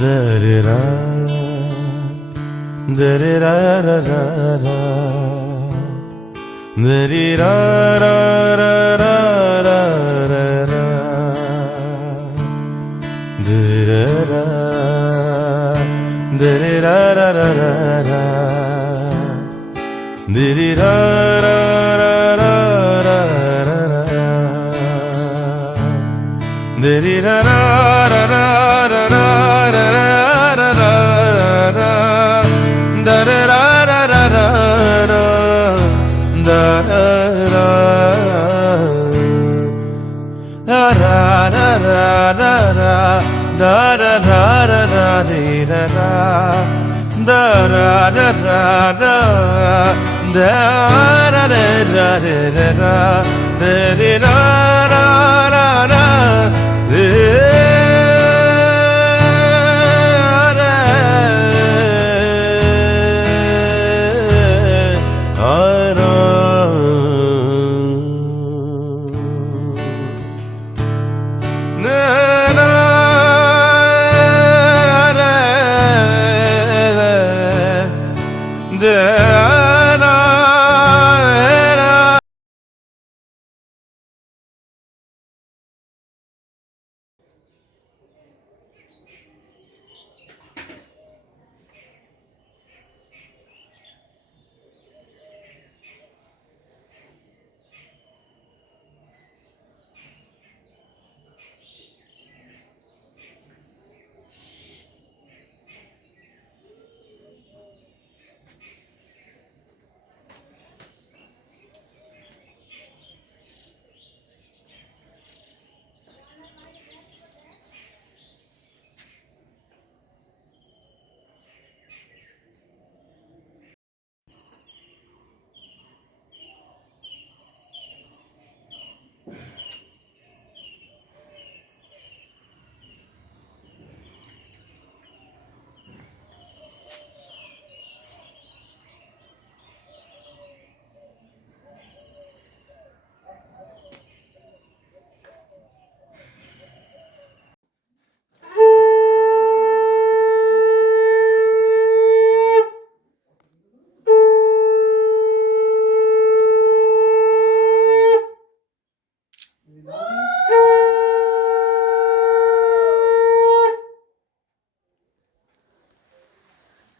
Da-da-da, da-da-da-da-da-da, da-da-da-da-da-da-da, da-da-da, da-da-da-da-da-da,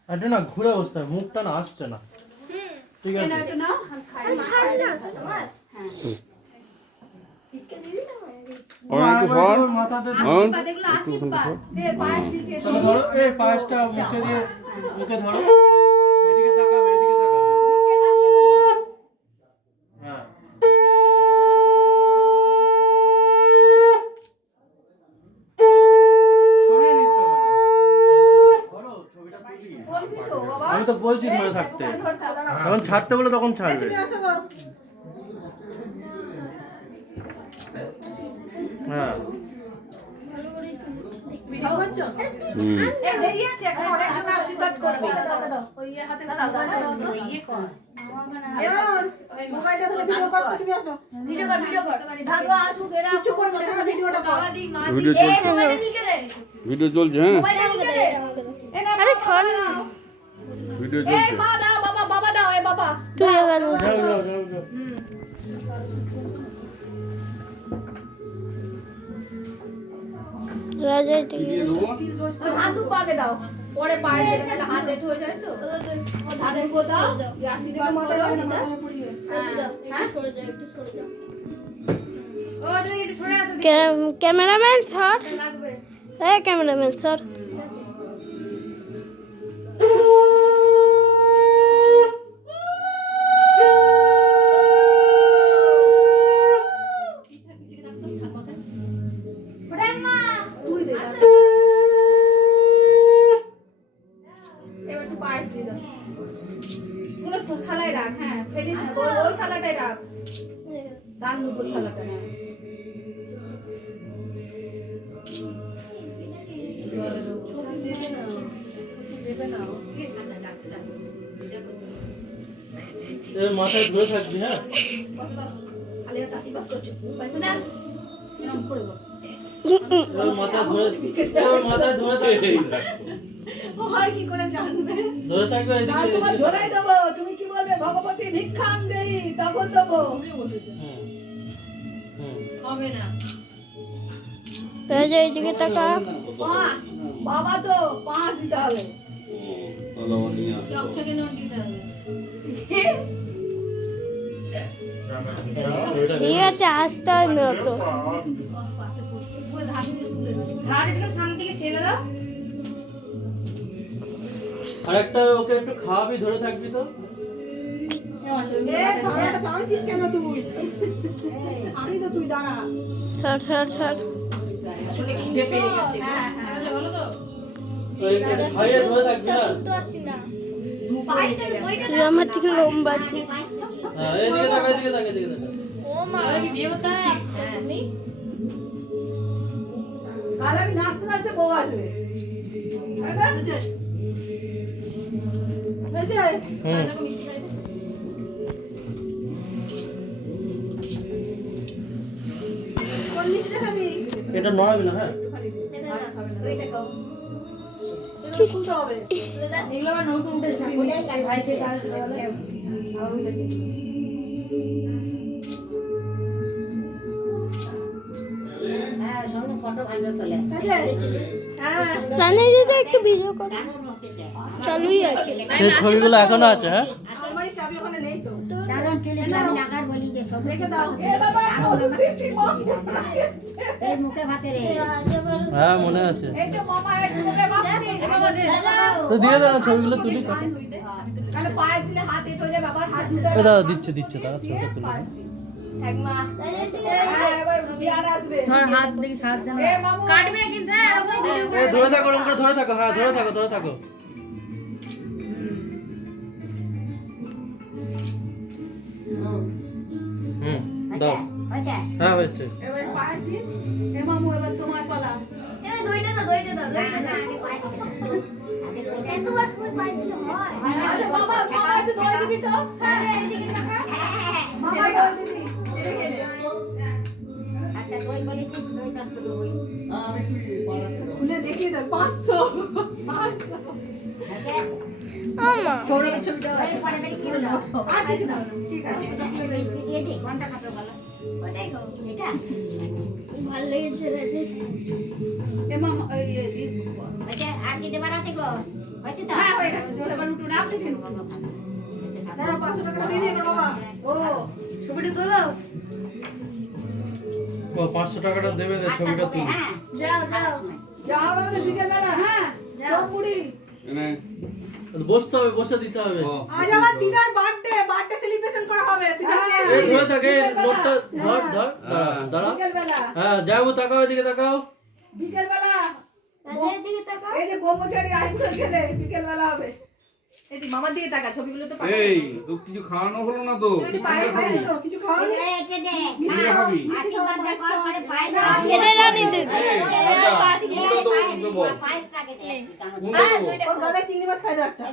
এটা না ঘুরে বসতে হবে, মুখটা না আসছে না। ঠিক আছে মাথাতে ধরো, এই পায়েসটা মুখে দিয়ে মুখে ধরো, এদিকে তাকাবে, এদিকে তাকাবে। হ্যাঁ আমি তো বলছি ধরে থাকতে, যখন ছাড়তে বলে তখন ছাড়বে। হ্যাঁ ভিডিও চলছে। হ্যাঁ ভিডিও চলছে। ক্যামেরাম্যান স্যার, হ্যাঁ ক্যামেরাম্যান স্যার, থালায় রাখ। হ্যাঁ ফেলিস না, ওই থালাটাই রাখ, দান দুপুর থালাটা। মাথায় ধরে থাকবি। হ্যাঁ আলিয়া আশীর্বাদ করছো, পয়সা না এরকম করে বস। ওর মাথায় ধরে থাকবে ও আর কি করে জানবে? ধরে থাকবে না তোমার ঝোলাই দেবো, তুমি কি বলবে ভগবতী ভিক্ষাং দেই তখন দেবো। হবে না। রাজা এইদিকে তাকা। বাবা তো 5 দিতে হবে। চকচকে নোট দিতে হবে। ঠিক আছে, আসতে হবে অত। ধারগুলো সামনে থেকে টেনে দাও। আর একটা ওকে একটু খাওয়াবি, ধরে থাকবি তো। জানছিস কেন তুই? আমি তো তুই দাঁড়া। ছাড় ছাড় ছাড়। আসলে খিদে পেয়ে গেছে। হ্যাঁ হ্যাঁ ভালো তো। তো এই খাইয়ে ধরে থাকবি না। তুই আমার থেকে লম্বা আছিস। হ্যাঁ, এদিকে তাকা, এদিকে তাকা, এদিকে তাকা। কাল আমি নাচতে নাচতে বউ আসবে। বুঝেছে? কোন মিষ্টিটা খাবি? এটা নড়াবি না, হ্যাঁ। ওইটা খাও। একটু খুলতে হবে। এগুলো আবার নতুন উঠেছে। বলে ভাই থেকে আর উঠেছে। রানী দিদি একটু ভিডিও কর। চালুই আছে। সেই ছবিগুলো এখনো আছে, হ্যাঁ। আলমারির চাবি ওখানে নেই তো। কারণ তুলে আমি নাগার বলি যে সব রেখে দাও। এ বাবা মধু দিয়েছি মা। এই মুখে ভাতে রে হ্যাঁ, মনে আছে। এই যে মামা একটু মুখে ভাত দিন। বাবা দে। তো দিয়ে দাও না, ছবিগুলো তুলি। কারণ পায়ে দিলে হাত এঁটো যাবে, আবার হাত দিতে এ দাদা দিচ্ছে তারা ছবিটা তুলি। একমা এবার বিয়ার আসবে। ধর হাত দেখি সাবধানে। এ মামু কাটবি না কিন্তু, হ্যাঁ এরকম ভিডিও এ ধরে থাকো, ওরকম করে ধরে থাকো, হ্যাঁ ধরে থাকো। দাও। ওইটা হ্যাঁ, হচ্ছে। এবার পায়ে দিন। এ মামু এবার তোমার পালা। আগে পাইতে এতবার সময় পাই দিলে হয়। আচ্ছা বাবা মামা একটু দই দিবি তো। হ্যাঁ এদিকে টাকা। মামা দই দিবি। ছেড়ে গেলে। আচ্ছা দই বলেছিস দই কাট দই খুলে দেখিয়ে দাও 500 আমা সরে ছবিটা দই পরে বের কি হলো আর কিছু না ঠিক আছে মিষ্টি দিয়ে দে কোনটা খাবে ভালো ওটাই খাও এটা ভালো লেগেছে রাজা। এ মামা এই ওইটা আর কি দেবার আছে গো হয়েছে তো হ্যাঁ হয়ে গেছে চলে এবার উঠো রাখতে দিন দাঁড়া 500 টাকা দিয়ে দিন বাবা ও ছবিটা তোলো ও 500 টাকাটা দেবে, ছবিটা তুলি। হ্যাঁ যাও যাও বাবা দিকে না হ্যাঁ চপ মুড়ি বসতে হবে, বসে দিতে হবে। আজ আমার দিদার বার্থডে সেলিব্রেশন করা হবে তুই জানিস এই ধরে থাকে, নোটটা ধর, দাঁড়া। বিকেল বেলা হ্যাঁ, যাবো, তাকাও, এদিকে তাকাও। বিকেল বেলা রাজার দিকে তাকা। এই যে ব্রহ্মচারী আইগুলো ছেলে বিকেল বেলা হবে এই যে মামার দিকে তাকা ছবিগুলো তো এই তো কিছু খাওয়ানো হলো না তো। তুই পায়ে খাই তো কিছু খাওয়ানি এটা দে কি খাবি? আশীর্বাদ দে কর করে পায়েস ছেড়ে রানী দিদি। পায়েসটাকে দে ওর গলায় চিংড়ি মাছ খাই দাও একটা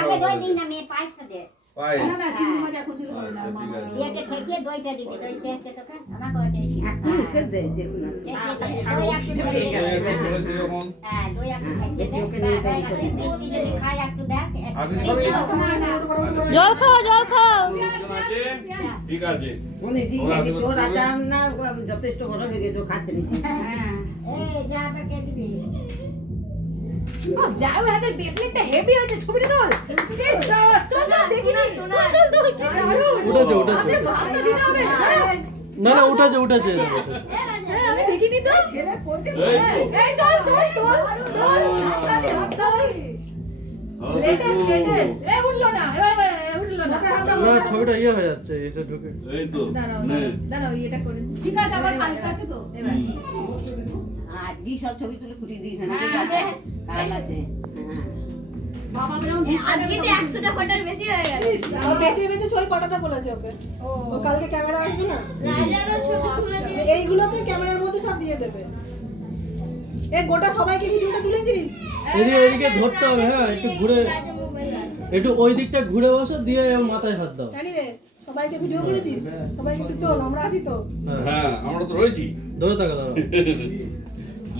আগে দই দিন না মেয়ে পায়েসটা দে পাই। না না চিংড়ি মাছ এখন দিলে হবে না আচ্ছা, ঠিক আছে। ইয়াকে ঠেকিয়ে দইটা দিবি দই শেষে তোকে আমাকে ওইটা দে যেগুলো দই একটু দে একটু চলেছে যখন। হ্যাঁ দই একটু খাইতে দে মিষ্টি যদি খাই একটু দেখ আগে খাবি? জল খাও জল খাও। লোকজন আছে? ঠিক আছে। যথেষ্ট ঘটা হয়ে গেছে খাচ্ছে নিচ্ছি এই যা আবার কে দিবি যাও হাতে ডেফিনেটলি হেভি হয়েছে ছবিটা তোল চল দেখি না শোনা উঠেছে। ভাতটা দিতে হবে না, উঠেছে। আমি দেখিনি তো ছেলে পড়তে এই চল লেটেস্ট এই উঠলো না উঠলো না না, ছবিটা ইয়ে হয়ে যাচ্ছে, এসে ঢুকে। এই তো। দাঁড়াও এটা করে ঠিক আছে আমার হালকা আছে তো এবার আজকেই সব ছবি তুলে ফুটিয়ে দিই না কাল আছে বাবা যেমন আজকে তো 100টা ফটোর বেশি হয়ে গেল। ও বেঁচে ছবি পাঠাতে বলেছে ওকে ও কালকে ক্যামেরা আসবে না রাজারও ছবি তুলে দিলে। এইগুলো তুই ক্যামেরার মধ্যে সব দিয়ে দেবে এই গোটা সবাইকে ভিডিওটা তুলেছিস এদিকে ধরতে হবে, হ্যাঁ, একটু ঘুরে, রাজা মোবাইল আছে। একটু ওই দিকটা ঘুরে বসো, দিয়ে মাথায় হাত দাও। জানি রে সবাইকে ভিডিও করেছিস? সবাইকে একটু তোল, আমরা আছি তো। হ্যাঁ আমরা তো রয়েছি, ধরে থাকো দাঁড়াও।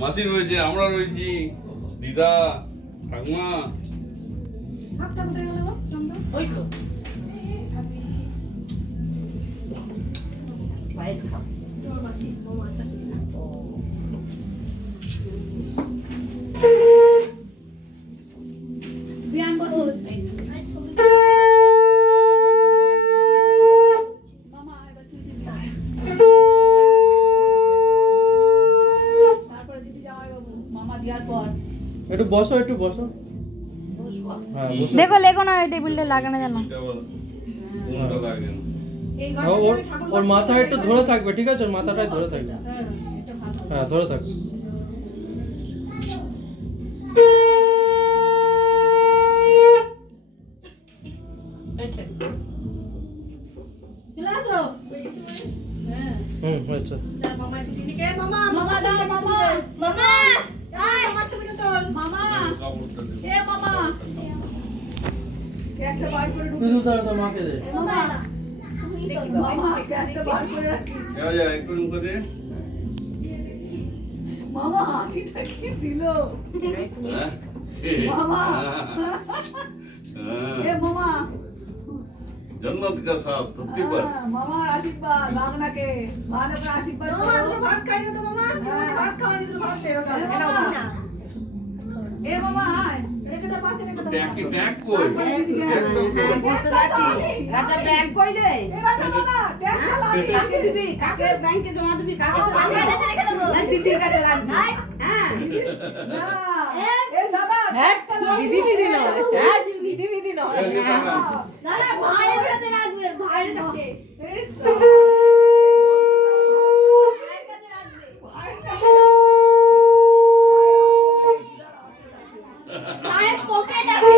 মাসি রয়েছে, আমরা রয়েছি, দিদা, ঠাকুমা। সাপটা কোথায় গেল গো? চন্দন? ওই তো পায়েস খাও। তোর মাসি, মামা শাশুড়ি না। বিয়ান বসুন। মামা এবার তুই দিবি। তারপরে দিদি জামাইবাবু, মামা দেওয়ার পর একটু বসো, একটু বসো। হ্যাঁ বসো। দেখো লেখো না এই টেবিলটা লাগানো জানো। এটা আবার কোনটা লাগে না। এই হ্যাঁ, ঘরটা ওর ঠাকুর ওর বাসি মাথা করতে একটু হবে। ধরে থাকবে, ঠিক আছে? ওর মাথাটাই ধরে থাকবে। হ্যাঁ, এটা ভালো। হ্যাঁ ধরে থাকবে। চলে আসো। হ্যাঁ। হয়েছে। যা মামা একটু দিদিকে, মামা, মামা দাও, মামা। মামা মামা ছবিটা তোল। মামা, কাপড়টা দে। এ মামা। গ্যাসটা বার করে ঢুক। তুই তাহলে তো মাকে দে। মামা, মামা, গ্যাসটা বার করে রাখিস। যা একটু মুখে দে। মামা হাসিটা কি দিলো? হ্যাঁ? মামা। এ হ্যাঁ। মামা। जन्नत का साथ तृप्ति पर মামার আশীর্বাদ বাংলাকে ভালো করে আশীর্বাদ করো। মামা তুমি ভাত খাইছো তো মামা? ভাত খাওয়ানি তো ভাত দেও না। এ মামা আয়। রেখে দাও পাশে রেখে দাও। टैग टैग कोई হ্যাঁ, বলতে যাচ্ছি। রাজা ব্যাগ কই রে? এরা দাও না, ট্যাক্স লাগবে। কাকে দিবি? কাকে ব্যাংকে জমা দিবি? কাকে আমার কাছে রেখে দেবো। না দিদির কাছে রাখবি। হ্যাঁ। না। এ দাদা, হ্যাঁ, দিদি বিদি নয়। হ্যাঁ, দিদি বিদি নয়। দাদা ভাইয়ের কাছে রাখবে, ভাইয়ের কাছে। এস ভাইয়ের কাছে রাখবে। ভাইয়ের পকেট আছে।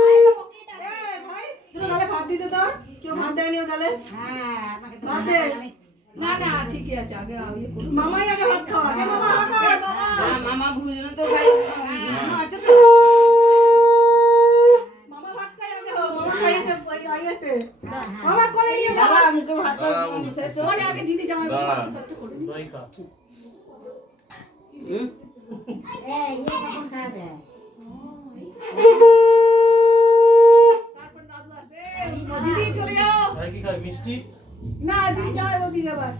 ভাইয়ের পকেট আছে। এ ভাই, দুটো গালে ভাত দিতে দাও। কেউ ভাত দেয়নি ওর গালে? হ্যাঁ আমাকে তো ভাত দে। না না ঠিকই আছে, আগে ইয়ে করুন। মামাই আগে ভাত খাওয়া। এ মামা হাত কর, মামা। হ্যাঁ, মামা ভুজনো তো ভাই আছে তো। মামা ভাত খাই আগে হোক। মামা খাইয়েছে ওই আইয়েতে। মামা কোলে নিয়ে যাও। দাদা মুখে ভাত শেষ হোক। কোলে আগে দিদি জামাই বাবু দাঁড়া। আশীর্বাদটা করে দিই। দই খা। হুম? ये कौन खाते हैं তারপর দাদু আসবে। দিদি চলে যাও। ভাই কি খায়? মিষ্টি? না দিদি জামাই বাবু দিদি আবার।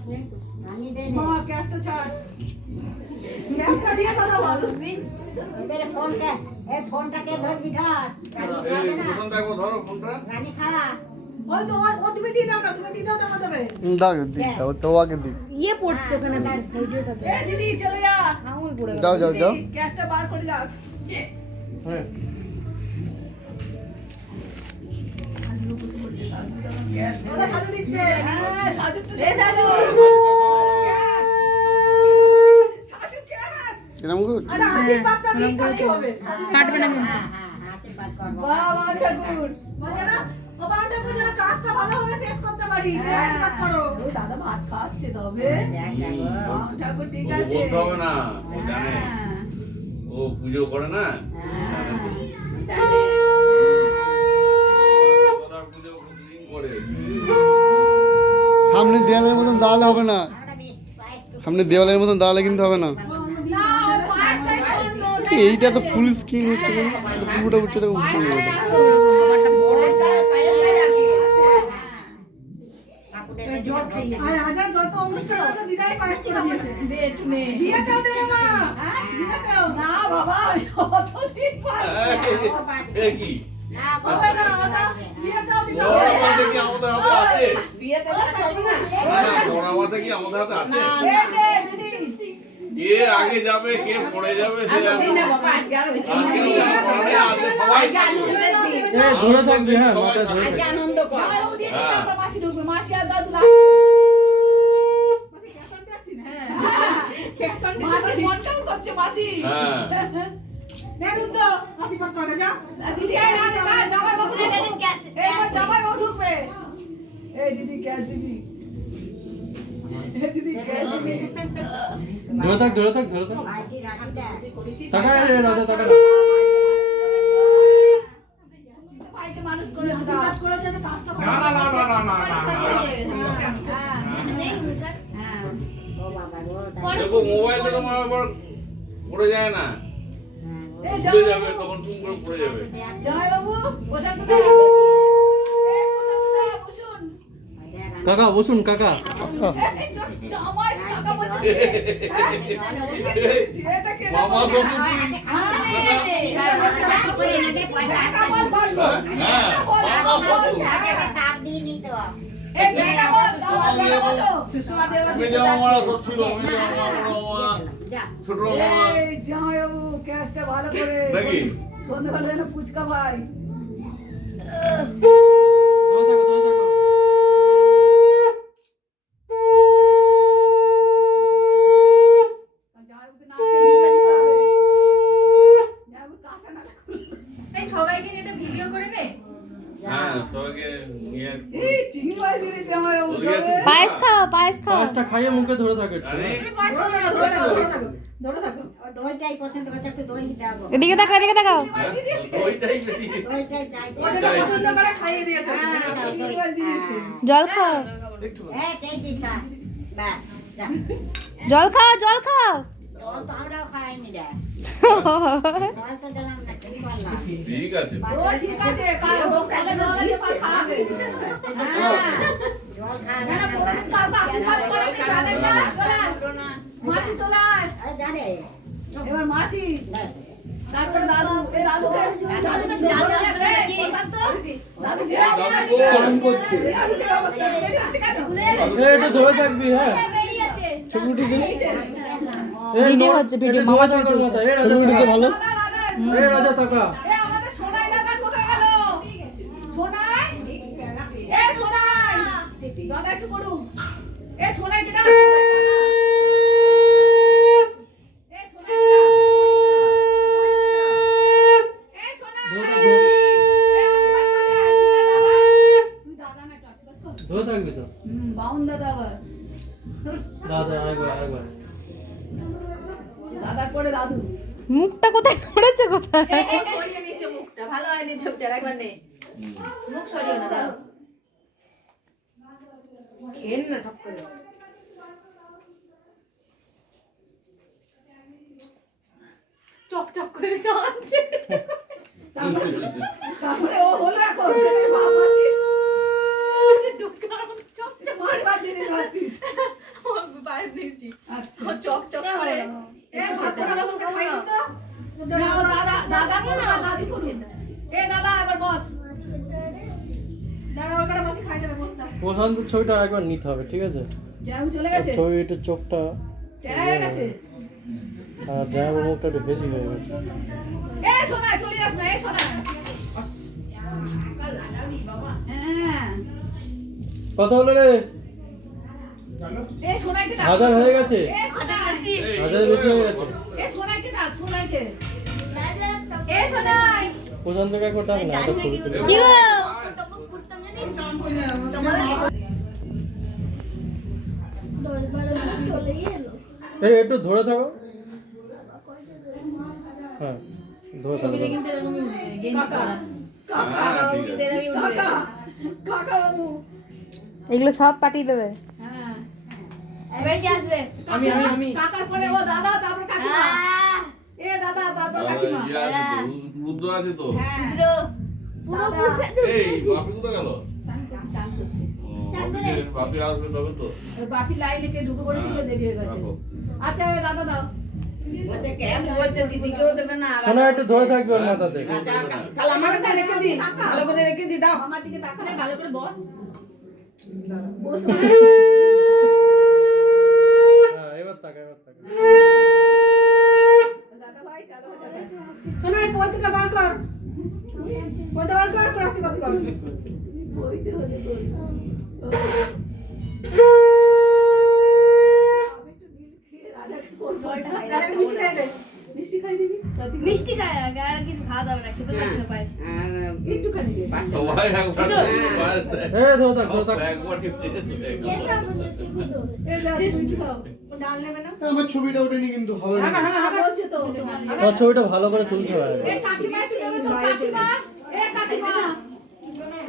पानी दे মামা গ্যাসটা ছাড়। গ্যাসটা দিয়ে দাদা ভালো। दे मेरे फोन के ए फोन टा के धर बिठार रानी खा এই ना বসন্ত একবার ধরো ফোনটা। रानी खा ওই তো ও তুমি দিয়ে দাও না, তুমি দিয়ে দাও তোমার দেবে। দাও দিই, তো আগে দিই। ইয়ে পড়ছে ওখানে ভিডিওটা। এ দিদি চলে যা। আঙুল পড়ে গেল। যাও যাও যাও। দিদি, গ্যাসটা বার করে যাস। হ্যাঁ। দাদা সাজু দিচ্ছে। হ্যাঁ সাজু তো এ সাজু। সাজু গ্যাস। এরকম গুড। আরে আশীর্বাদটা দিয়ে কাটতে হবে। কাটবে না কিন্তু। हाँ हाँ आशीर्वाद कर বাবা ঠাকুর মানে না বাবা ঠাকুর যেন কাজটা ভালোভাবে শেষ করতে পারি সেই আশীর্বাদ করো। ও দাদা ভাত খাচ্ছে তবে देख देखो বাবা ঠাকুর ঠিক ও আছে। বলতে হবে না, ও জানে, হ্যাঁ। ও পুজো করে না। জানে। গলার পুজো প্রতিদিন করে। সামনে দেওয়ালের মতন দাঁড়ালে হবে না। আমরা বেশ পাইস সামনে দেওয়ালের মতন দাঁড়ালে কিন্তু হবে না। না ওই পাঁচটাই করলো ওটা। এইটা তো ফুল স্ক্রিন হচ্ছে না, পুরোটা উঠছে তো উঠছে না। আর রাজা যত অনুষ্ঠান আছে দিদাই পায়েস করে দিয়েছে। দে একটু নে। দিয়ে দাও দে মা। হ্যাঁ দিয়ে দাও। না বাবা অতদিন পায়েস। এ কি? হবে না ওটা দিয়ে দাও ও দিদাও। মাঝে কি আমাদের হাতে আছে? বিয়েতে যাওয়া হবে না। না, ওরা মাঝে কি আমাদের হাতে আছে? এই যে দিদি। কে আগে যাবে, কে পড়ে যাবে, সে আজকে দিন না বাবা, আজকে আর হইতে আজকে পারে না। পড়ে, আজকে সবাই আজকে আনন্দের দিন। এ ধরে থাকবি, হ্যাঁ মাথায় ধরে আজকে থাকবি। আনন্দ কর। জামাইবাবু দিয়ে দিতে হ্যাঁ। তারপর মাসি ঢুকবে। মাসি আর দাদু লাস্টে। মাসি মন কেমন করছে মাসি? হ্যাঁ। নে রুদ্র, আশীর্বাদ করে যা। দিদি আয় না, না, জামাইবাবু ঢুকবে। এইবার জামাইবাবু ঢুকবে। এই দিদি গ্যাস দিদি। এই দিদি গ্যাস দিদি। ধরে থাক, ধরে থাক, ধরে থাক। पार्टी राखी दे তাকায় রে রাজা, তাকায়। ভাইকে মানুষ করেছে, আশীর্বাদ করেছে, কাজটা না না না না না তোমার আবার পড়ে যায় না, এই ঘুরে যাবে তখন তুমি করে পড়ে যাবে। জামাইবাবু বসান কোথায়? এই বসান কোথায়? বসুন। কাকা বসুন কাকা। আচ্ছা এই তো জামাই কাকা বলছে। এটা কে? মামা শ্বশুর কি? কাকা বল বলবো। হ্যাঁ, মামা শ্বশুর। তাপ দিয়ে নিত এই মেয়েটা বল, দাও বসো। সুষমা দেওয়া মেজো মামারা সব ছিল, মেজো মামা, বড় মামা, যা ছোট মামা। এই জামাইবাবু ক্যাশটা ভালো করে। নাকি? সন্ধ্যাবেলা যেন ফুচকা ভাই। ধরে থাকো ধরে থাকো। জামাইবাবুকে না খেয়ে নিতে হবে। জামাইবাবু কাঁচা না লাগবে। এই সবাইকে নিয়ে একটা ভিডিও করে নে। হ্যাঁ, সবাইকে নিয়ে এই চিনি ভাই দিলে জামাইবাবু খাবে। পায়েস খাও পায়েস খাও পাঁচটা খাইয়ে মুখে ধরে থাকে একটু। আরে ধরে থাকো। ও দইটাই পছন্দ করছে একটু দই দাও এদিকে তাকাও এদিকে তাকাও ওইটাই বেশি। দইটাই চাই ওটা পছন্দ করে খাইয়ে দিয়েছে। দাও, চিনি দই। ভাই দিয়েছে। জল খাও হ্যাঁ চাইছিস খা বাস যা জল খাও জল খাও জল তো আমরাও খাইনি রে জল তো দিলাম না ঠিক বললাম ঠিক আছে। ও ঠিক আছে, কাল দোকানে দোকানে যে পাল খাবে। হ্যাঁ। জল খা না না কোনদিন কাউকে আশীর্বাদ করে কি জানেন না? চলে আয়। মাসি চলে আয়। জানে এবার মাসি, তারপর দাদু। এই দাদুকে দাদুকে দাদু আছে বসান তো। দাদু যে অবস্থা চান করছে এই আছে সেই অবস্থা। দেরি হচ্ছে কেন? এই একটু ধরে থাকবি হ্যাঁ। ছবি উঠেছে এই ভিডিও ধরে- হচ্ছে, ভিডিও, একটু মামা ধরে থাকার ছবি মতো। এই রাজা ছবি উঠেছে তাকা। ভালো দাদা দাদা এই রাজা টাকা। এ আমাদের সোনাই দাদা কোথায় গেল? সোনাই? এ সোনাই! দাদা একটু করুন। এ সোনাই কেডা? এ সোনাই কেডা? এ সোনাই! এ আশীর্বাদ করে দে। তুই দাদা না, একটু আশীর্বাদ কর। ধরে থাকবি তো। বাউন দাদা আবার। দাদা আরেকবার। দাদা করে দাদু। মুখটা কোথায় করেছে কোথায় সরিয়ে নিচ্ছে মুখটা, ভালো হয়নি ছবিটা, একবার নে। মুখ সরিয়ে না, দাঁড়াও। খেন না ঠক করে। চক চক করে টানছে। তারপরে ও হলো এখন। বাবাসি। চক চক মারবার দিনে রাতিস। পায়ে দিয়েছি। আচ্ছা। ও চক চক করে। এ ভাতটা বসে খাই তো। দাদা দাদা করো না, দাদি করো। এ দাদা এবার বস। দাদা ওখানে বসে খাই যাবে, বস না। প্রশান্ত ছবিটা একবার নিতে হবে ঠিক আছে। জ্যাম চলে গেছে। ছবি একটু চোখটা টেরা হয়ে গেছে। আর জামার মুখটা একটু বেশি হয়ে গেছে। এ সোনা চলে যাস না, এ সোনা। হ্যাঁ। কত হলো রে? এ সোনাইকে ডাক। 1000 হয়ে গেছে। এ সোনাই। 1000 বেশি হয়ে গেছে। এ সোনাইকে ডাক, সোনাইকে। এ সোনাই। প্রশান্তকে একবার ডাক না, একটা ছবি তুলে। কি গো এই একটু ধরে থাকো। হ্যাঁ ধরে থাকো। কাকা। কাকা। হ্যাঁ, ঠিক আছে। কাকা। কাকা বাবু। এগুলো সব পাঠিয়ে দেবে হ্যাঁ। এবার কি আসবে? আমি কাকার পরে ও দাদা, তারপর কাকিমা। এ দাদা, তারপর কাকিমা। ইয়ে আছে তো, রুদ্র আছে তো। হ্যাঁ। এই বাপি কোথায় গেল? চান করছে। বাপি আসবে তবে তো। ওই বাকি লাইনে কে ঢুকে পড়েছিল, দেরি হয়ে গেছে। রাখো। আচ্ছা ওই দাদা দাও। শোনা একটু ধরে থাকবে ওর মাথাতে। আমার দিকে তাকা না, ভালো করে বস। বস না। হ্যাঁ এবার তাকা। দাদা ভাই চলো দাদা। শোনাই পয়সাটা বার কর। পয়সা বার কর, করে আশীর্বাদ কর। বইতে হলে বল। আমি একটু নীল খেয়ে রাজাকে করবো। রাজাকে মিষ্টি খাই দে। মিষ্টি খাই দিবি? মিষ্টি খায় আর আর কিছু খাওয়া দাওয়া না, খেতে পারছি না পায়েস। একটুখানি দে। সবাই একবার এই ধরে থাক। একবার টিপতে এ যা তুই একটু খাও। ডাল নেবে না? আমার ছবিটা ওঠেনি কিন্তু হবে না হ্যাঁ বলছে তো। তোর ছবিটা ভালো করে তুলতে হবে। এ কাকিমা একটু দেবে তো, কাকিমা। এ কাকিমা।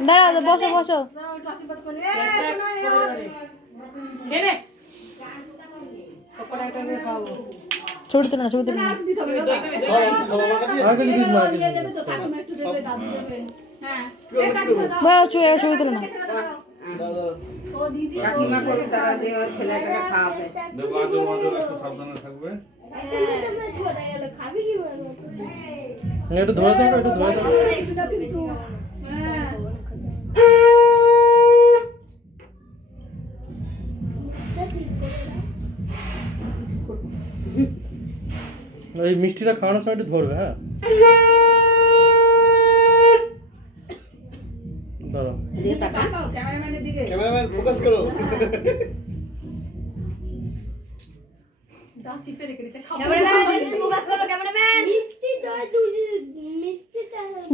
দাঁড়াও বসো বসো দাঁড়াও, একটু আশীর্বাদ করে। এ শোনাই আর। খেয়ে নে। পকোড়াটা দিয়ে খাবো। ছবি তুলো না, ছবি তুলো না। আর দিতে হবে না। সব আমার কাছে আর কিছু দিস না, আর কিছু ইয়ে দিস দেবে না। তো, কাকিমা একটু দেবে, দাদু দেবে। হ্যাঁ। এই কাকিমা দাও। বাহ, ছবি তুলো না। দাদা ও দিদি। কাকিমা করুক, তারা দিয়ে ওর ছেলেটাকে খাওয়াবে। দেখো আজও মাঝে একটু সাবধানে থাকবে। একটু ধরে থাকো, একটু ধরে থাকো। একটু দাও কিন্তু। হ্যাঁ। এই মিষ্টিটা খাওয়ানোর সময় একটু ধরবে, হ্যাঁ। দাঁড়াও। এদিকে তাকা। তাকাও ক্যামেরাম্যানের দিকে। ক্যামেরাম্যান ফোকাস করো। দাও চিপে রেখে দিচ্ছে। খাও। ফোকাস করো ক্যামেরাম্যান।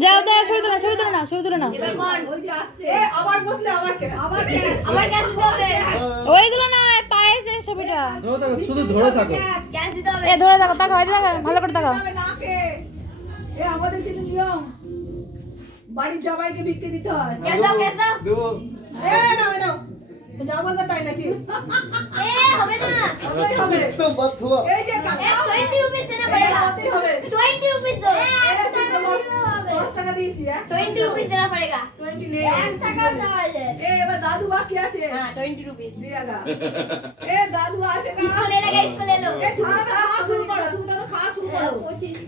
যাও দাও, ছবি তুলো না, ছবি তুলো না, ছবি তুলো না। এবার কোন? ওই যে আসছে। এ আবার বসলে আবার কে? আবার কে? আবার ক্যাচ দিতে হবে। ওইগুলো না, পায়েসের ছবিটা। ধরে থাকো, শুধু ধরে থাকো। ক্যাচ দিতে হবে। এ ধরে থাকো, তাকাও, এদিকে তাকাও, ভালো করে তাকাও। হবে না কে? এ আমাদের কিন্তু নিয়ম। বাড়ির জামাইকে ভিক্ষে দিতে হয়। ক্যাচ দাও, ক্যাচ দাও। দেবো এ নাও এ নাও। যা বলবে তাই নাকি? এ হবে না। হবেই হবে। তো বাত হুয়া। এই যে কাকা। ए 20 रुपीस देना पड़ेगा। হতেই হবে। 20 रुपीस दो। এ তুই তো 10 টাকা দিয়েছি, হ্যাঁ? 20 रुपीस देना पड़ेगा। 20 নে। एक টাকা দেওয়া যায়। এ এবার দাদু বাকি আছে। हां 20 रुपीस। দিয়ে গা। এ দাদু আসে না। इसको ले लेगा, इसको ले लो। এ তুমি তো খাওয়া শুরু করো, তুমি তো খাওয়া শুরু করো।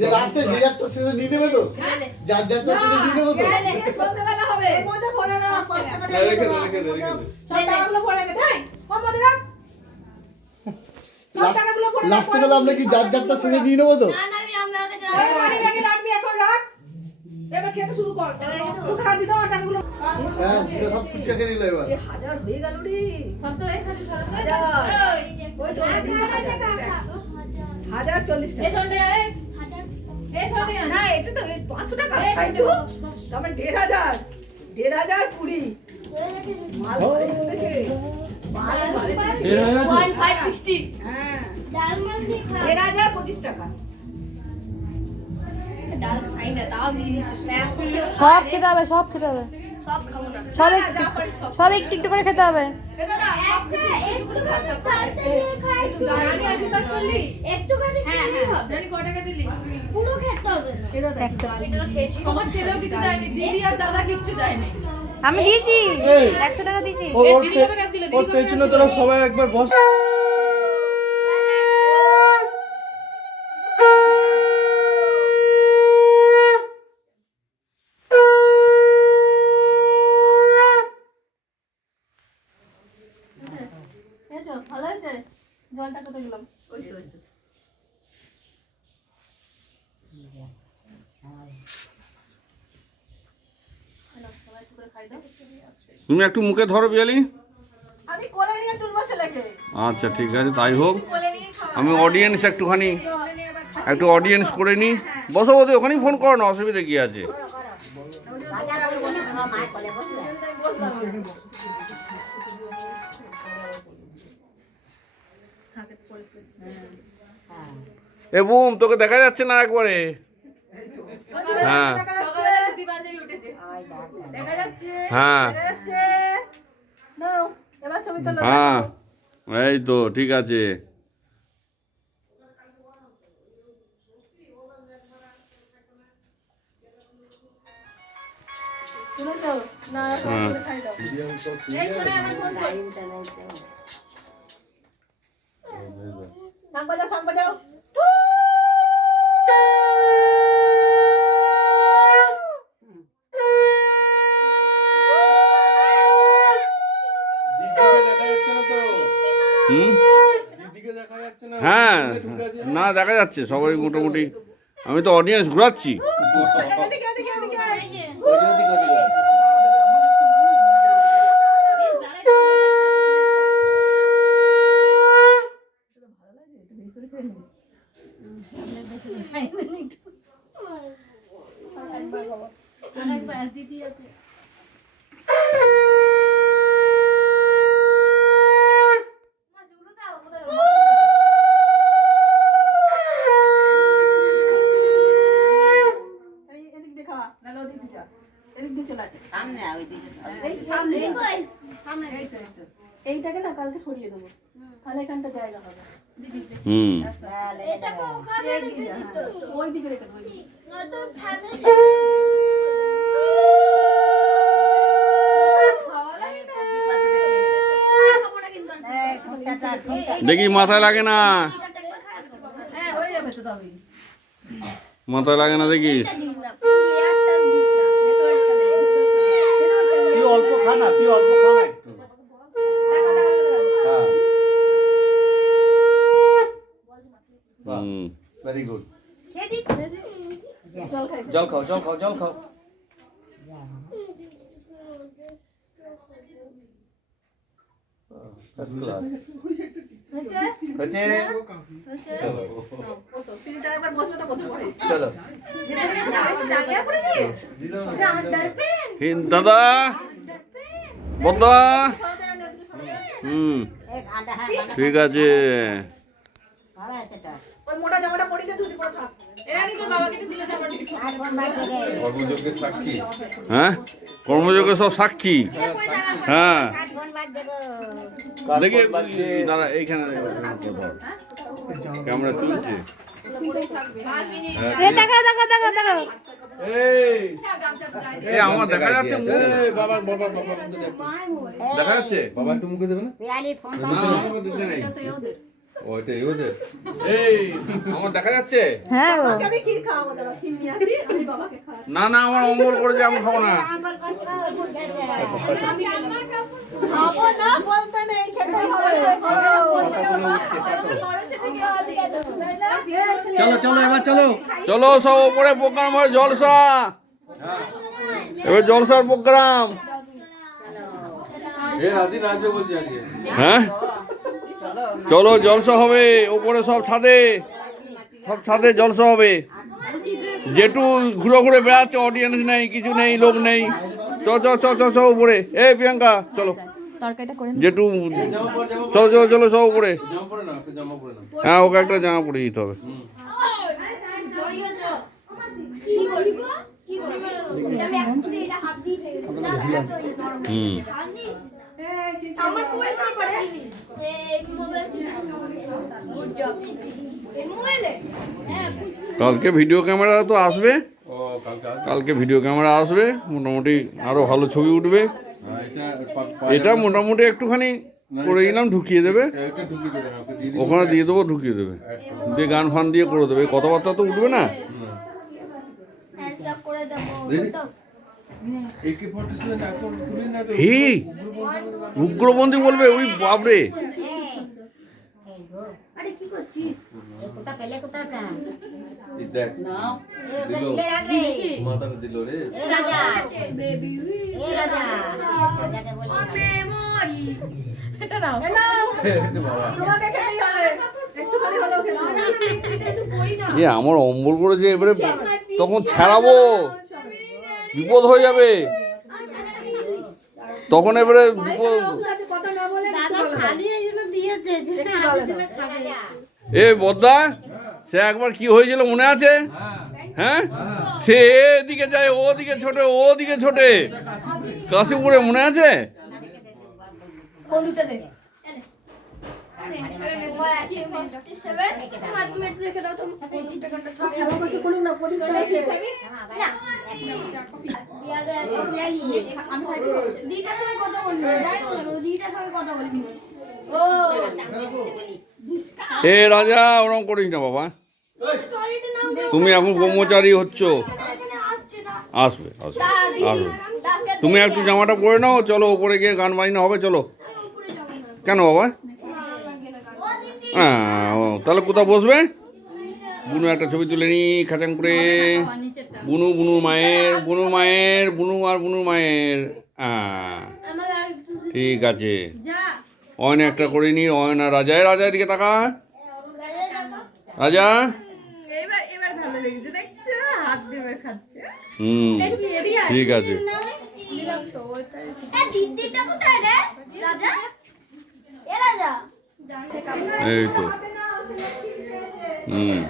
যে লাস্টে যে যারটা শেষে নিয়ে নেবে তো, ले। যার যারটা শেষে নিয়ে নেবে তো। এ সন্ধ্যাবেলা হবে। এর মধ্যে পড়ে না, 5 টাকা হ্যাঁ, রেখে দে, রেখে দে, রেখে দে। সব টাকাগুলো পড়ে রেখে দেয়। ওর মধ্যে রাখ। সব টাকাগুলো পড়ে রাখ। লাস্টে তাহলে আমরা কি যার যারটা শেষে নিয়ে নেবো তো? ना ना भी हम मेरे এই चला। বাড়ি আগে রাখবি, এখন রাখ। এবার খেতে শুরু কর। টাকা দিতে হবে টাকাগুলো। হ্যাঁ এটা সব খুচরা খেয়ে নিল এবার। এ 1000 হয়ে গেল রে। কত এই সাথে সরতে? 1000। ওই তো দিন 1040 টাকা। এই সন্ধ্যে আয়। এই সন্ধ্যে না, এটা তো 500 টাকা। তাই তো। তারপর 1500। 1500 20। মাল ভালো উঠেছে। মাল ভালো উঠেছে। 1560। হ্যাঁ। ডাল মাল দিয়ে খা। 1500 25 টাকা। ডাল খাই না, তাও দিয়ে দিচ্ছিস। স্ন্যাপ করলে সব খেতে হবে, সব খেতে হবে, সব খাবো না। সব যা, একটু যা পারিস সব। সব একটু একটু করে খেতে হবে। এটা না সব কিছু। একটু রানী আশীর্বাদ করলি? একটুখানি খেলেই হবে। রানী কয় টাকা দিলি? পুরো খেতে হবে না। এটা দেখ। এটা তো খেয়েছি। আমার ছেলেও কিছু দেয়নি, দিদি আর দাদা কিচ্ছু দেয়নি। আমি দিয়েছি, এই। 100 টাকা দিয়েছি। ওর পেছনে তোরা সবাই একবার বস। ভালো আছে? জলটা কত গেলাম? তুমি একটু মুখে ধরো পিয়ালি। আমি কোলে নিয়ে তুলবো ছেলেকে। আচ্ছা ঠিক আছে, তাই হোক। কোলে নিয়ে খাওয়া। আমি অডিয়েন্স একটুখানি একটু অডিয়েন্স করে নিই। বসো বসে ওখানেই ফোন করো না, অসুবিধা কি আছে? মায়ের কোলে বসলে। এ বুম, তোকে দেখা যাচ্ছে না একবারে। হ্যাঁ সকালে দিদি বান্ধবী উঠেছে। দেখা যাচ্ছে? হ্যাঁ দেখা যাচ্ছে? নাও, এবার ছবি তোলো। হ্যাঁ, এই তো ঠিক আছে। তুলেছো? না, ফোন করে খাই দাও। এই শোনে আমার ফোন কর। সাং বাজাও, সাং বাজাও। হুম, হ্যাঁ না দেখা যাচ্ছে সবাই মোটামুটি। আমি তো অডিয়েন্স ঘোরাচ্ছি। এদিকে, এদিকে, এদিকে। আরেকবার দিদি আছে। এদিক দিয়ে খাওয়া, নাহলে ওদিক দিয়ে যা। এদিক দিয়ে চলে আয়। সামনে আয়, ওইদিকে। এই তো সামনে। সামনে এই তো, এই তো। এইটাকে না কালকে সরিয়ে দেবো, তাহলে এখানটা জায়গা হবে। হুম এটাকে ওখানে রেখে দিত ওই দিকে রেখে দেবো নয়তো ফ্যানে দেখি মাথায় লাগে না, হ্যাঁ হয়ে যাবে তো তবে মাথায় লাগে না দেখিস। তুই অল্প খা না, তুই অল্প খা না একটু। হ্যাঁ, হুম ভেরি গুড। জল খাই জল খাও, জল খাও, জল খাও। ফার্স্ট ক্লাস হয়েছে হয়েছে। চলো তিনটা একবার বসবে তো বসে পড়ে চলো। দাদা বদা, হুম ঠিক আছে। ওই মোটা জামাটা পরিয়ে ধুতি পরে থাক এরা নি তোর বাবাকে দিলে জামাটা কর্মযোগ্যের সাক্ষী। হ্যাঁ কর্মযোগের সব সাক্ষী। হ্যাঁ দেখি দাদা এইখানে ক্যামেরা চলছে। দেখা দেখা দেখা দেখা এই আমার দেখা যাচ্ছে মুখ? বাবা বাবা বাবা দেখা যাচ্ছে? বাবা একটু মুখে দেবে না? না, আমাকে দিতে নেই। ও এটা ওদের। এই আমার দেখা যাচ্ছে? হ্যাঁ আমি ক্ষীর খাওয়াবো দাদা ক্ষীর নিয়ে আসি আমি বাবাকে খাওয়াবো না না আমার অম্বল করে যে আমি খাবো না। খাবো না বলতে নেই খেতে হবে চলো চলো এবার চলো। চলো সব উপরে প্রোগ্রাম হয় জলসা, এবার জলসার প্রোগ্রাম। এ রাজি রাজ্য বলছি আজকে। হ্যাঁ চলো জলসা হবে উপরে, সব ছাদে, সব ছাদে জলসা হবে। যেটু ঘুরে ঘুরে বেড়াচ্ছে, অডিয়েন্স নেই, কিছু নেই, লোক নেই। চ চ চ চ সব উপরে। এই প্রিয়াঙ্কা চলো, যেটু চলো চলো চলো সব উপরে। জামা পরে না, একটা জামা পরে না। হ্যাঁ ওকে একটা জামা পরে দিতে হবে। হুম আমার মোবাইল কি করে এই মোবাইল গুড জব এই মোবাইলে হ্যাঁ কালকে ভিডিও ক্যামেরা তো আসবে, ও কালকে আসবে। কালকে ভিডিও ক্যামেরা আসবে, মোটামুটি আরো ভালো ছবি উঠবে। এটা মোটামুটি একটুখানি করে দিলাম, ঢুকিয়ে দেবে, এটা ঢুকিয়ে দেবে না, ওকে দিয়ে দিবি। ওখানে দিয়ে দেবো, ঢুকিয়ে দেবে, দিয়ে গান ফান দিয়ে করে দেবে। কথাবার্তা তো উঠবে না। হ্যান্ডস করে দেব তো AK-47 এখন তুলি না তো। হি উগ্রপন্থী বলবে, ওই বাপরে। আরে কি করছিস কোথা পেলে কোথাটা এই দেখ দিল, মাথাটা দিল রে। রাজা বেবি এ রাজা রাজাকে বলি মেমোরি এটা নাও এটা বাবা। তোমাকে খেতেই হবে একটুখানি হলেও খেতে হবে একটু পড়ি না যে আমার অম্বল করেছে, এবারে তখন ছাড়াবো, বিপদ হয়ে যাবে তখন, এবারে বিপদ। কথা না বলে দাদা শালি এই জন্য দিয়েছে যে আমি দিলে খাবে এ বদ্দা, সে একবার কি হয়েছিল মনে আছে? হ্যাঁ সে এদিকে যায়, ওদিকে ছোটে, ওদিকে ছোটে, কাশিপুরে মনে আছে? বন্ধুটা দে রেখে দাও তো আমার কাছে কোনো না প্রদীপটা আছে আমি দিটার সঙ্গে কথা বলবি, যাই বলবো দিটার সঙ্গে কথা বলবি। ও এ রাজা, ওরকম করিস না বাবা, টয়লেটে নাম তুমি এখন ব্রহ্মচারী হচ্ছ। এখানে আসছে না আসবে আসবে আসবে। তুমি একটু জামাটা পরে নাও, চলো উপরে গিয়ে গান বাজনা হবে, চলো। কেন বাবা? হ্যাঁ ও, তাহলে কোথাও বসবে? বুনু একটা ছবি তুলে নি খাচাং করে। বুনু বুনুর মায়ের, বুনুর মায়ের, বুনু আর বুনুর মায়ের। হ্যাঁ ঠিক আছে, অয়ন একটা করে নি, অয়ন আর রাজা। রাজা দিকে তাকা, রাজা। এবার এবার ভালো লেগেছে, দেখছো হাত দিয়ে খাচ্ছে। হুম ঠিক আছে। দিদিটা কোথায় রে রাজা? এ রাজা এই তো হুম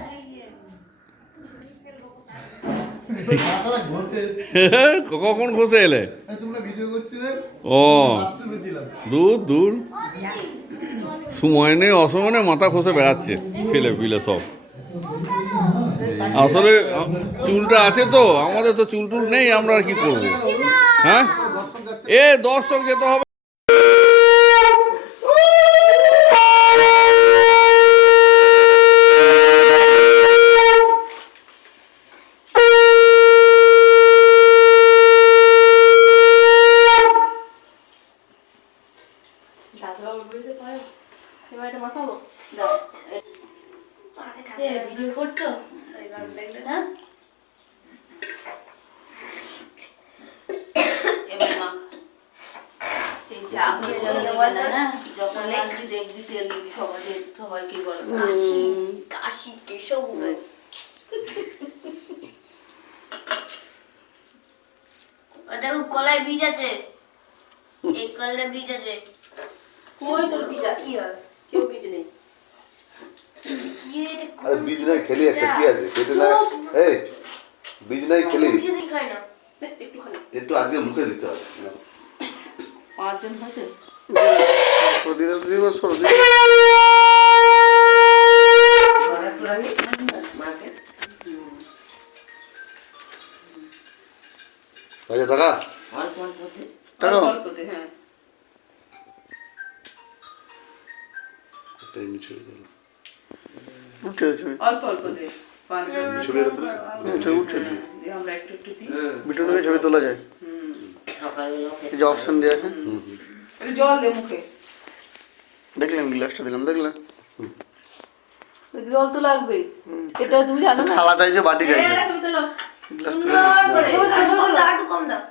কখন খসে এলে? তোমরা ভিডিও করছিলে, ও বাথরুমে ছিলাম। দূর দূর সময় নেই অসময় নেই মাথা খসে বেড়াচ্ছে ছেলে পিলে সব। আসলে চুলটা আছে তো, আমাদের তো চুল টুল নেই, আমরা আর কি করবো? হ্যাঁ এ দর্শক যেতে হবে। ভিডিও করছো হ্যাঁ এবার মা এই চা খেয়ে যাবে না, যখন আসবি দেখবি তেল দিবি সবাইকে বলো কাশি কেশব দেখো কলায় বীজ আছে, এই কলায় বীজ আছে। কই তোর বীজ আছে? কি আর কেউ বীজ নেই। কি এটা আরে বীজ নাই খেলি একটা কি আছে পেটে না, এই বীজ নাই খেলি বীজ দিয়ে খায় না। একটুখানি একটু আজকে মুখে দিতে হবে। 5 জন হয়েছে। আচ্ছা টাকা অল্প অল্প দে। টাকা অল্প দে, হ্যাঁ। একটা এমনি ছবি দিলাম। অল্প অল্প দে। ছবিটা তুলে দিয়ে আমরা একটু একটু দিই। ভিডিও থেকে ছবি তোলা যায়, সকালবেলা এই যে অপশন দেওয়া আছে। একটু জল দে মুখে। দেখলাম গ্লাসটা দিলাম, দেখলাম জল তো লাগবে, এটা তুমি জানো না? থালা চাইছে বাটি চাইছে, তুমি তো নাও। গ্লাস তো কম দাও, একটু কম দাও।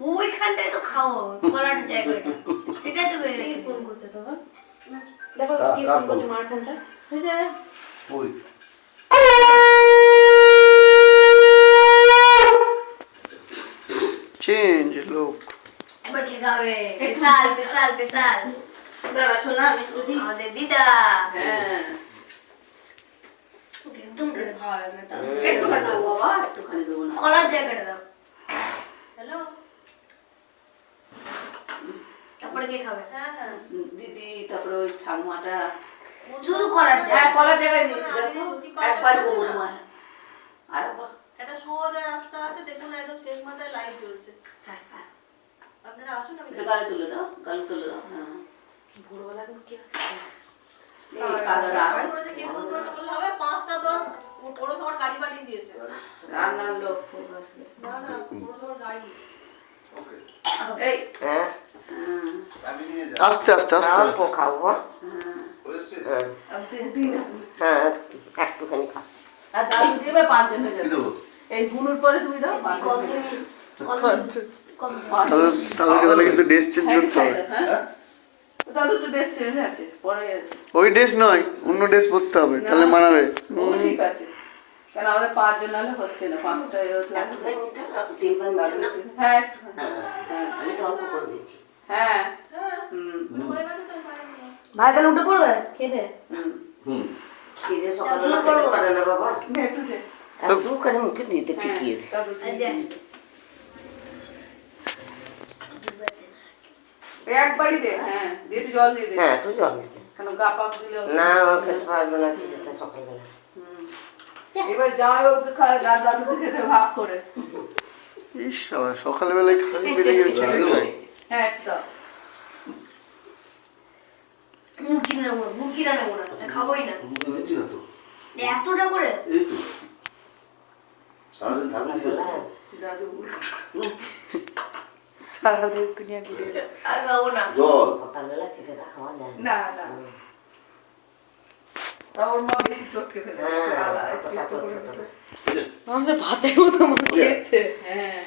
ওইখানটায় তো খাও কলার জায়গাটা, সেটাই তো বেড়ে রেখে ফোন করছে তোমার, দেখো কি ফোন করছে মার ফোনটা। এই যে ওই চেঞ্জ লোক এবার কে খাবে? পেশাল পেশাল পেশাল দাঁড়া শোনা, আমি একটু দিই। আমাদের দিদা। হ্যাঁ, একদম খেতে ভালো লাগে না তাও। একটুখানি দেবো বাবা, একটুখানি দেবো না। কলার জায়গাটা দাও। হ্যালো, তারপরে কে খাবে? হ্যাঁ হ্যাঁ দিদি, তারপরে ওই ঠাকুমাটা। শুধু কলার হ্যাঁ, জায়গা। কলার জায়গায় দিয়েছি, আমি দেখো। ধুতি পাঞ্জাবি একবার পরছি দেবো না। তোমার। আর বাবা, একটা সোজা রাস্তা আছে, দেখুন একদম শেষ মাথায় লাইট জ্বলছে। হ্যাঁ, হ্যাঁ। আপনারা আসুন, আমি একটু গালে তুলে দাও, গালে তুলে দাও। হ্যাঁ। ভোরবেলা এখন কি আছে? এই কালো রাত। ফোন করেছে, কে ফোন করেছে বললে হবে? 5টা 10 পৌরসভার গাড়ি পাঠিয়ে দিয়েছে। রান্নার লোক খুব আসবে। না না, পৌরসভার গাড়ি। এই, হ্যাঁ আস্তে আস্তে আস্তে অল্প খাবো। হ্যাঁ। হ্যাঁ আর দিদি না। হ্যাঁ একটুখানি খাও। আর দাদু দিবে 5 জন হয়ে কি যাবে। দেবো? এই বুনুর পরে তুমি দাও 5 কম জন। দিবি, কম দিবি, কম দিবি। তাদেরকে তাহলে কিন্তু ড্রেস চেঞ্জ হ্যাঁ, করতে হবে। হ্যাঁ। দাদু তো ড্রেস চেঞ্জ আছে, পরে আছে। ওই ড্রেস নয়, অন্য ড্রেস পরতে হবে, তাহলে মানাবে। ও ঠিক আছে, কারণ আমাদের 5 জন হলে হচ্ছে না, 5টা লাগবে। তিনবার লাগবে। হ্যাঁ, একটুখানি। হ্যাঁ, আমি তো অল্প করে দিচ্ছি। হ্যাঁ। হুম, হয়ে গেছে তো, পারেন না। ভাই তাহলে উঠে পড়বে খেতে? হুম। খিদে সকালবেলা খেতে পারে না বাবা। নে, তুই দে। একটুখানি মুখে দিতে হ্যাঁ, ঠিকিয়ে দে। দাদু তুই এই যে। দে। একবারই দে, হ্যাঁ, দিয়ে একটু জল দিয়ে দে। হ্যাঁ একটু জল দিতে। কেন গা পাক দিলে না ও খেতে পারবে না ছেলেটা সকালবেলা। হুম। এবার জামাইবাবুকে খাওয়া, দাদুকে খেতে ভাগ করে। ইস আবার সকালবেলায় খালি বেড়ে গেছে। হ্যাঁ, একদম। মুরগি নেবো, মুরগিটা নেবো না, এটা খাবোই না। দিচ্ছি না তো, এতটা করে? এই তো সারাদিন থাকবে কি করে? দাদু আর খাবো না। জল সকালবেলা ছেলেটা খাওয়া যায় না। না, না। তা ওর মা বেশি চটকে ফেলে। হ্যাঁ, আলা, একটু অতটা একটু করে করতে করে। হবে। আমাদের ভাতের মতো খেয়েছে, হ্যাঁ।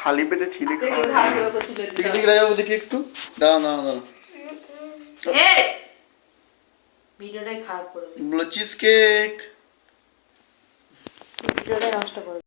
খালি পেটে ছিঁড়ে দেখি খাওয়া ভালো করে তুলে দিতে দেখি হবে। দেখি রাজাবু দেখি একটু, দাঁড়ান দাঁড়ান দাঁড়ান। এই, ভিডিওটাই খারাপ করে দিল, বলো চিজ কেক। ভিডিওটাই নষ্ট করে দিল।